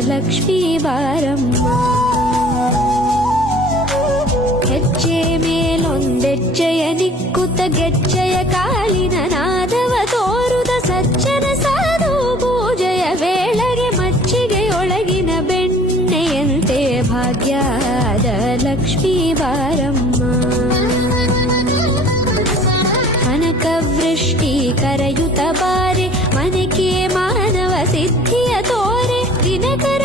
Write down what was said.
ಲಕ್ಷ್ಮೀ ಬಾರಮ್ಮ. ಹೆಜ್ಜೆ ಮೇಲೊಂದೆಜ್ಜೆಯ ನಿಕ್ಕುತ್ತ ಗೆಜ್ಜೆಯ ಕಾಲಿನ ನಾದವ ತೋರುದ ಸಜ್ಜನ ಸಾಧು ಪೂಜೆಯ ವೇಳೆಗೆ ಮಚ್ಚಿಗೆಯೊಳಗಿನ ಬೆಣ್ಣೆಯಂತೆ ಭಾಗ್ಯದ ಲಕ್ಷ್ಮೀ ಬಾರಮ್ಮ. ಕನಕವೃಷ್ಟಿ ಕರೆಯುತ್ತ ಬಾರೆ ಮನೆಗೆ ಮಾನವ ಸಿದ್ಧಿಯ ತೋರೆ ದಿನಗಳ